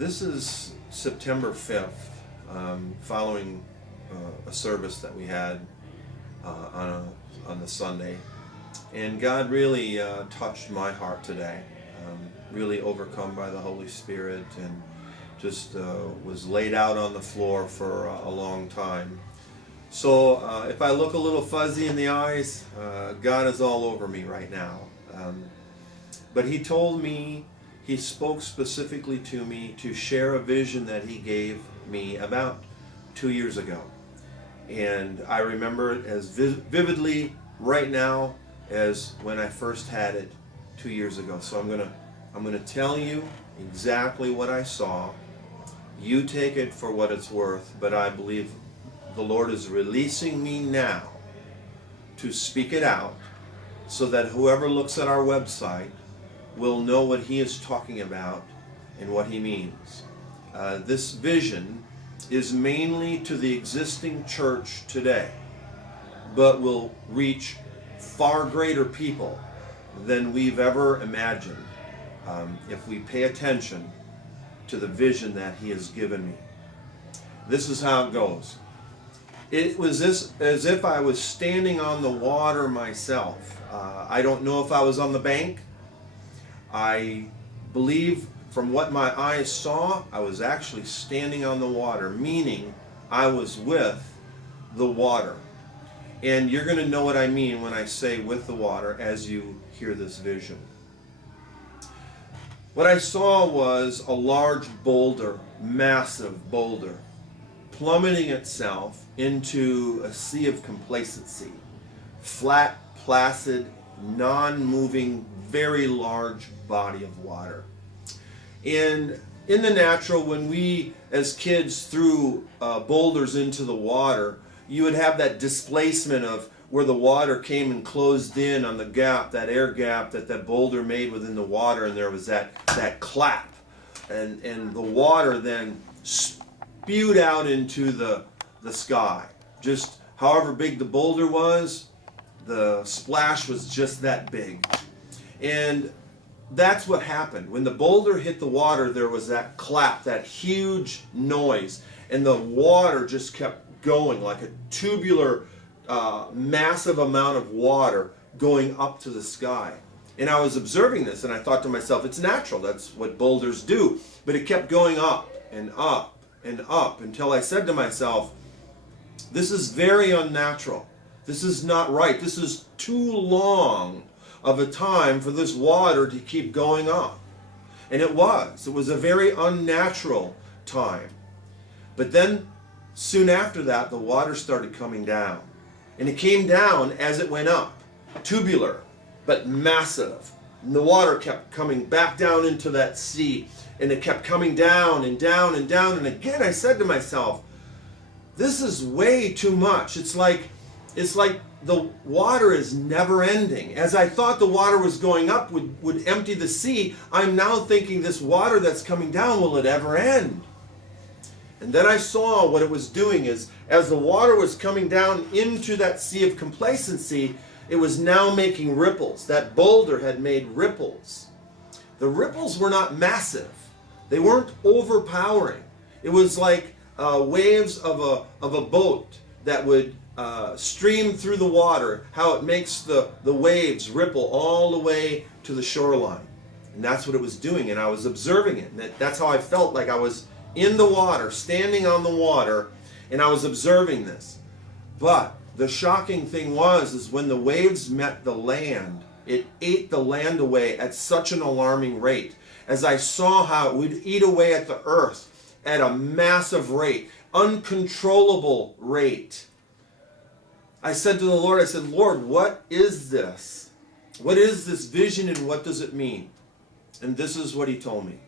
This is September 5th, following a service that we had on the Sunday. And God really touched my heart today, really overcome by the Holy Spirit, and just was laid out on the floor for a long time. So if I look a little fuzzy in the eyes, God is all over me right now. But He told me, He spoke specifically to me to share a vision that He gave me about 2 years ago. And I remember it as vividly right now as when I first had it 2 years ago. So I'm gonna tell you exactly what I saw. You take it for what it's worth, but I believe the Lord is releasing me now to speak it out so that whoever looks at our website will know what He is talking about and what He means. This vision is mainly to the existing church today, but will reach far greater people than we've ever imagined if we pay attention to the vision that He has given me. This is how it goes. It was as if I was standing on the water myself. I don't know if I was on the bank. I believe from what my eyes saw, I was actually standing on the water, meaning I was with the water. And you're going to know what I mean when I say with the water as you hear this vision. What I saw was a large boulder, massive boulder, plummeting itself into a sea of complacency. Flat, placid, non-moving, very large body of water. And in the natural, when we as kids threw boulders into the water, you would have that displacement of where the water came and closed in on the gap, that air gap that boulder made within the water, and there was that clap. And the water then spewed out into the sky. Just however big the boulder was, the splash was just that big. And that's what happened. When the boulder hit the water, there was that clap, that huge noise, and the water just kept going like a tubular, massive amount of water going up to the sky. And I was observing this, and I thought to myself, it's natural, that's what boulders do. But it kept going up and up and up until I said to myself, this is very unnatural. This is not right. This is too long of a time for this water to keep going up. And it was a very unnatural time. But then soon after that, the water started coming down. And it came down as it went up, tubular, but massive. And the water kept coming back down into that sea, and it kept coming down and down and down. And again, I said to myself, this is way too much. It's like the water is never ending. As I thought the water was going up would empty the sea, I'm now thinking this water that's coming down, will it ever end? And then I saw what it was doing is, as the water was coming down into that sea of complacency, it was now making ripples. That boulder had made ripples. The ripples were not massive. They weren't overpowering. It was like waves of a boat that would stream through the water, how it makes the waves ripple all the way to the shoreline. And that's what it was doing, and I was observing it. And that's how I felt, like I was in the water, standing on the water, and I was observing this. But the shocking thing is when the waves met the land, it ate the land away at such an alarming rate. As I saw how it would eat away at the earth at a massive rate, uncontrollable rate. I said to the Lord, I said, Lord, what is this? What is this vision, and what does it mean? And this is what He told me.